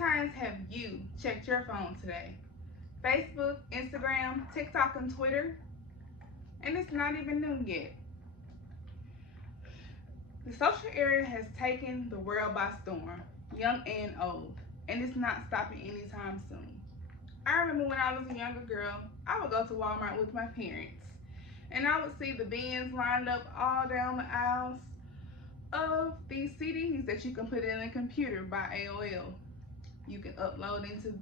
times have you checked your phone today? Facebook, Instagram, TikTok, and Twitter? And it's not even noon yet. The social era has taken the world by storm, young and old, and it's not stopping anytime soon. I remember when I was a younger girl, I would go to Walmart with my parents, and I would see the bins lined up all down the aisles of these CDs that you can put in a computer by AOL. You can upload into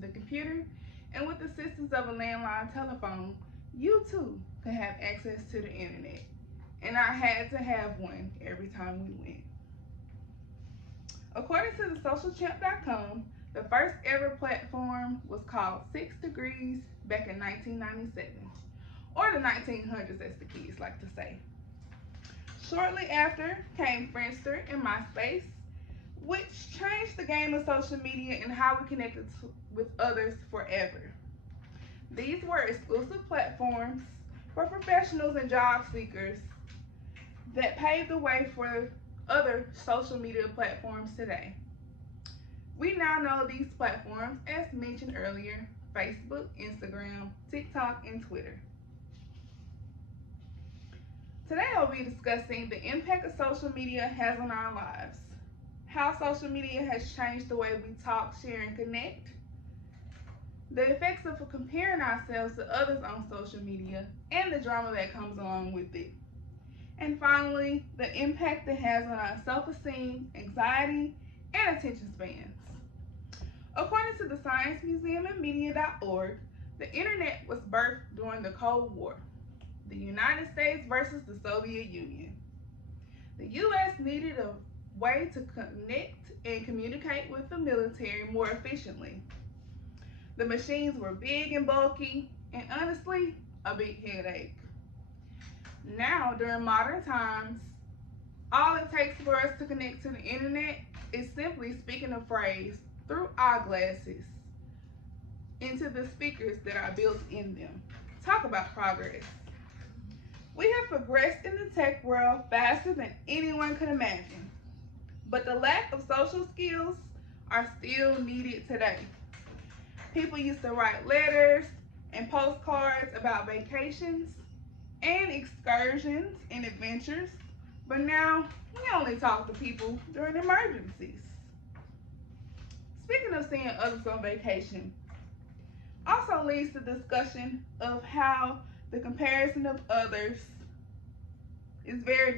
the computer, and with the assistance of a landline telephone, you too can have access to the internet. And I had to have one every time we went. According to the socialchamp.com, the first ever platform was called 6 Degrees back in 1997, or the 1900s as the kids like to say. Shortly after came Friendster and MySpace, which changed the game of social media and how we connected with others forever. These were exclusive platforms for professionals and job seekers that paved the way for other social media platforms today. We now know these platforms, as mentioned earlier, Facebook, Instagram, TikTok, and Twitter. Today I'll be discussing the impact that social media has on our lives, how social media has changed the way we talk, share, and connect, the effects of comparing ourselves to others on social media, and the drama that comes along with it. And finally, the impact it has on our self-esteem, anxiety, and attention spans. According to the Science Museum and Media.org, the internet was birthed during the Cold War, the United States versus the Soviet Union. The U.S. needed a way to connect and communicate with the military more efficiently. The machines were big and bulky, and honestly, a big headache. Now, during modern times, all it takes for us to connect to the internet is simply speaking a phrase through eyeglasses into the speakers that are built in them. Talk about progress. We have progressed in the tech world faster than anyone could imagine, but the lack of social skills are still needed today. People used to write letters and postcards about vacations and excursions and adventures, but now we only talk to people during emergencies. Speaking of seeing others on vacation, also leads to discussion of how the comparison of others is very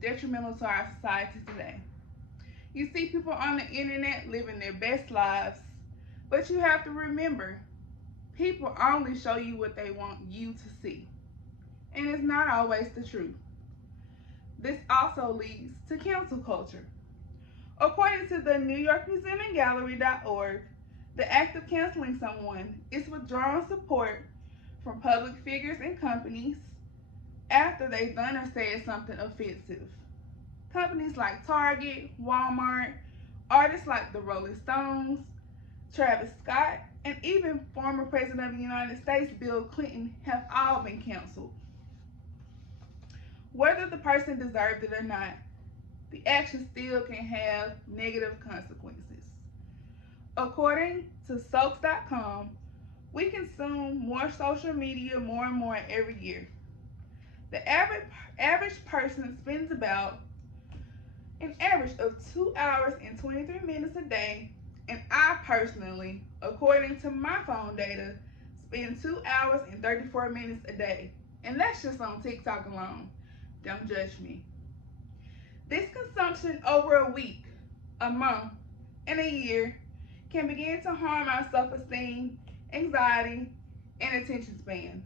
detrimental to our society today. You see people on the internet living their best lives, but you have to remember, people only show you what they want you to see. And it's not always the truth. This also leads to cancel culture. According to the New York Museum and Gallery.org, the act of canceling someone is withdrawing support from public figures and companies after they've done or said something offensive. Companies like Target, Walmart, artists like the Rolling Stones, Travis Scott, and even former President of the United States, Bill Clinton, have all been canceled. Whether the person deserved it or not, the action still can have negative consequences. According to Soaps.com, we consume more social media more and more every year. The average person spends about an average of 2 hours and 23 minutes a day, and I personally, according to my phone data, spend 2 hours and 34 minutes a day. And that's just on TikTok alone. Don't judge me. This consumption over a week, a month, and a year can begin to harm our self-esteem, anxiety, and attention spans.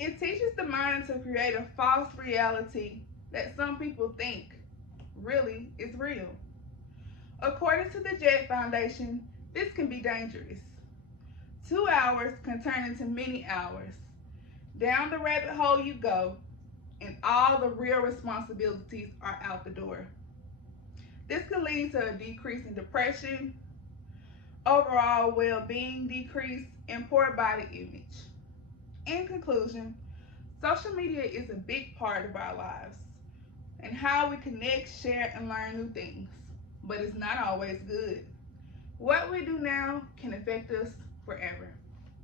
It teaches the mind to create a false reality that some people think really is real. According to the JET Foundation, this can be dangerous. 2 hours can turn into many hours. Down the rabbit hole you go, and all the real responsibilities are out the door. This can lead to a decrease in depression, overall well-being decrease, and poor body image. In conclusion, social media is a big part of our lives. and how we connect, share, and learn new things. But it's not always good. What we do now can affect us forever.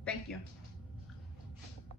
Thank you.